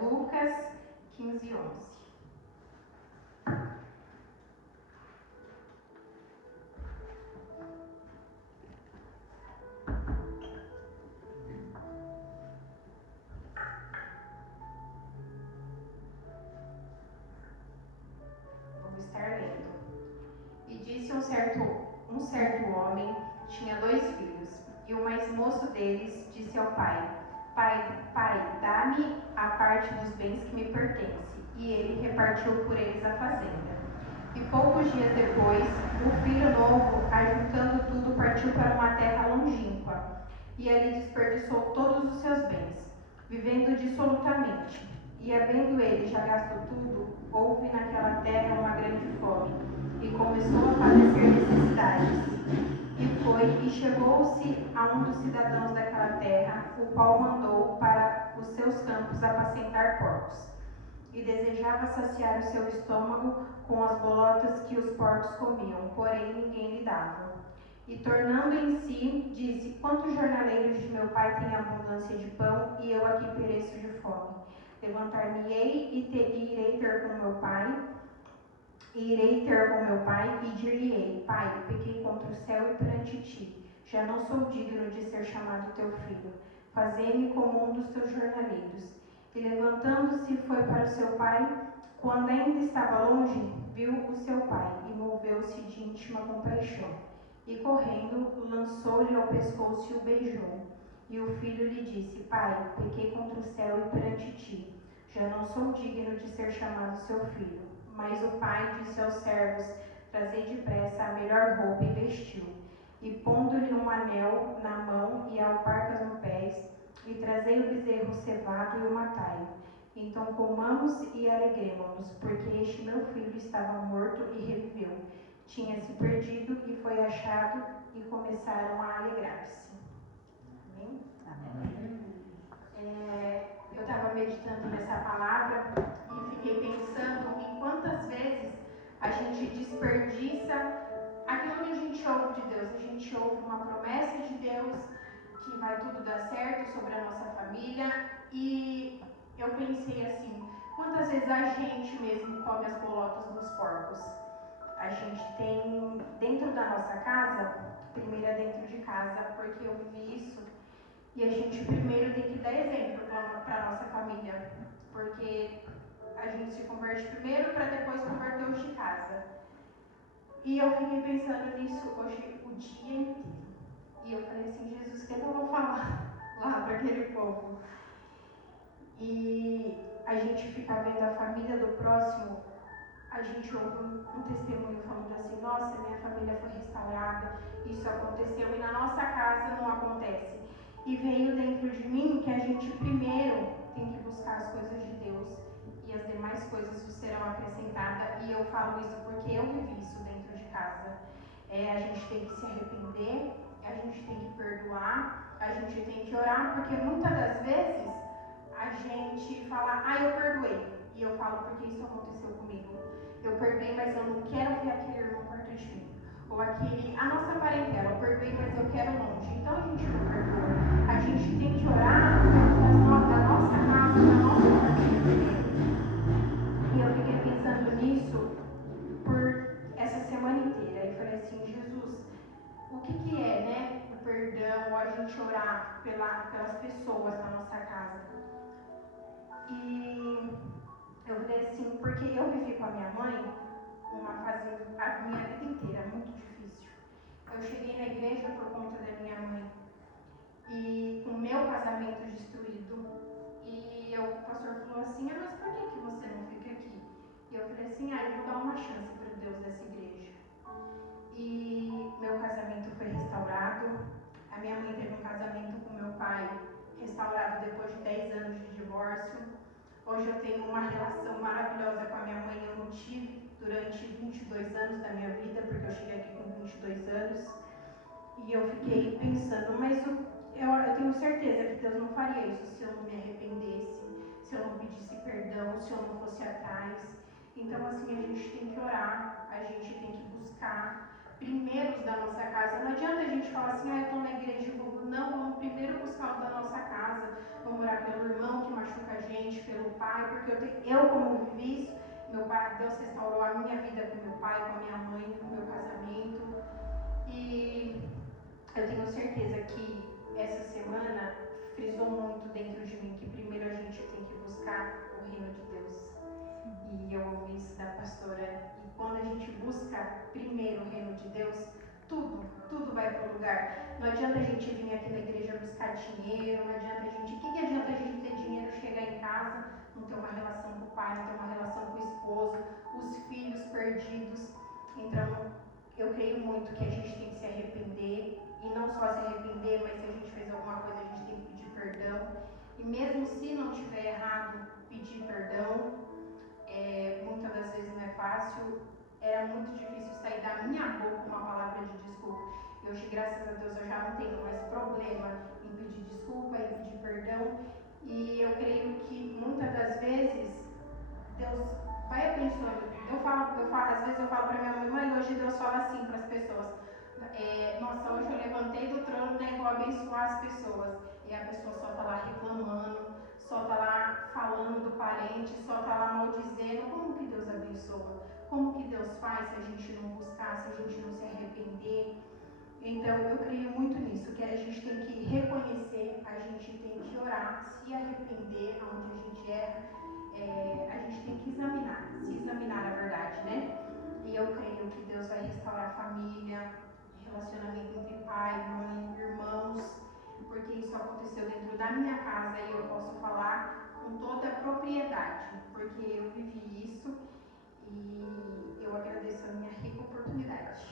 Lucas 15:11. Vamos estar lendo. E disse um certo homem tinha 2 filhos, e o mais moço deles disse ao pai: Pai, dá-me a parte dos bens que me pertence. E ele repartiu por eles a fazenda. E poucos dias depois, o filho novo, ajuntando tudo, partiu para uma terra longínqua, e ali desperdiçou todos os seus bens, vivendo dissolutamente. E havendo ele já gasto tudo, houve naquela terra uma grande fome, e começou a padecer necessidades. E chegou-se a um dos cidadãos daquela terra, o qual mandou para os seus campos apacentar porcos. E desejava saciar o seu estômago com as bolotas que os porcos comiam, porém ninguém lhe dava. E tornando em si, disse: Quantos jornaleiros de meu pai têm abundância de pão, e eu aqui pereço de fome? Levantar-me-ei e irei ter com meu pai, e dir-lhe-ei: Pai, pequei contra o céu e perante ti. Já não sou digno de ser chamado teu filho. Fazei-me como um dos teus jornaleiros. E levantando-se, foi para o seu pai. Quando ainda estava longe, viu o seu pai e moveu-se de íntima compaixão. E correndo, lançou-lhe ao pescoço e o beijou. E o filho lhe disse: Pai, pequei contra o céu e perante ti. Já não sou digno de ser chamado seu filho. Mas o pai disse aos servos: Trazei depressa a melhor roupa e vestiu. E pondo-lhe um anel na mão e alparcas nos pés, e trazei o bezerro cevado e o matai. Então comamos e alegremo-nos, porque este meu filho estava morto e reviveu. Tinha-se perdido e foi achado, e começaram a alegrar-se. Amém? Eu estava meditando nessa palavra e fiquei pensando em quantas vezes a gente desperdiça aquilo que a gente ouve de Deus. A gente ouve uma promessa de Deus que vai tudo dar certo sobre a nossa família, e eu pensei assim: quantas vezes a gente mesmo come as bolotas dos porcos? A gente tem dentro da nossa casa, primeiro é dentro de casa, porque eu vivi isso, e a gente primeiro tem que dar exemplo para a nossa família, porque a gente se converte primeiro para depois converter os de casa. E eu fiquei pensando nisso hoje o dia inteiro. E eu falei assim: Jesus, o que eu vou falar lá para aquele povo? E a gente fica vendo a família do próximo, a gente ouve um testemunho falando assim: nossa, minha família foi restaurada, isso aconteceu, e na nossa casa não acontece. E veio dentro de mim que a gente primeiro tem que buscar as coisas de Deus, e as demais coisas serão acrescentadas. E eu falo isso porque eu vivi isso dentro de casa. A gente tem que se arrepender, a gente tem que perdoar, a gente tem que orar, porque muitas das vezes a gente fala: eu perdoei. E eu falo porque isso aconteceu comigo. Eu perdoei, mas eu não quero ver aquele irmão perto de mim. Ou a nossa parentela, eu perdoei, mas eu quero longe. Então a gente não perdoa. A gente tem que orar da nossa casa, da nossa família primeiro. E eu fiquei pensando nisso por essa semana inteira. E falei assim: Jesus, o que é, né, o perdão, ou a gente orar pelas pessoas da nossa casa? E eu falei assim, porque eu vivi com a minha mãe uma fase, a minha vida inteira, muito difícil. Eu cheguei na igreja por conta da minha mãe, e com o meu casamento destruído. E o pastor falou assim: mas por que você não fica aqui? E eu falei assim: eu vou dar uma chance para o Deus dessa igreja. E meu casamento foi restaurado. A minha mãe teve um casamento com meu pai restaurado depois de 10 anos de divórcio. Hoje eu tenho uma relação maravilhosa com a minha mãe. Eu não tive durante 22 anos da minha vida, porque eu cheguei aqui com 22 anos. E eu fiquei pensando: mas eu tenho certeza que Deus não faria isso se eu não me arrependesse, se eu não pedisse perdão, se eu não fosse atrás. Então, assim, a gente tem que orar, a gente tem que buscar primeiro os da nossa casa. Não adianta a gente falar assim: eu estou na igreja, não, vamos primeiro buscar o da nossa casa, vamos orar pelo pai, porque eu como vivi isso, meu pai, Deus restaurou a minha vida com meu pai, com a minha mãe, com o meu casamento. E eu tenho certeza que essa semana frisou muito dentro de mim que primeiro a gente tem que buscar o reino de Deus. E eu ouvi isso da pastora. E quando a gente busca primeiro o reino de Deus, tudo vai para o lugar. Não adianta a gente vir aqui na igreja buscar dinheiro, não adianta a gente. O que adianta a gente ter dinheiro, chegar em casa, não ter uma relação com o pai, não ter uma relação com o esposo, os filhos perdidos. Então, eu creio muito que a gente tem que se arrepender. E não só se arrepender, mas se a gente fez alguma coisa, a gente tem que pedir perdão. E mesmo se não tiver errado, pedir perdão. Muitas das vezes não é fácil. Era muito difícil sair da minha boca uma palavra de desculpa. E hoje, graças a Deus, eu já não tenho mais problema em pedir desculpa, em pedir perdão. E eu creio que muitas das vezes Deus vai abençoando. Às vezes eu falo para minha mãe, hoje Deus fala assim para as pessoas. Nossa, hoje eu levantei do trono, né, vou abençoar as pessoas. E a pessoa só está lá reclamando, só está lá falando do parente, só está lá maldizendo. Como que Deus abençoa? Como que Deus faz se a gente não buscar, se a gente não se arrepender? Então eu creio muito nisso, que a gente tem que reconhecer, a gente tem que orar, se arrepender onde a gente erra. A gente tem que se examinar na verdade, né? E eu creio que Deus vai restaurar a família, relacionamento entre pai, mãe, irmãos, porque isso aconteceu dentro da minha casa e eu posso falar com toda a propriedade, porque eu vivi isso e eu agradeço a minha rica oportunidade.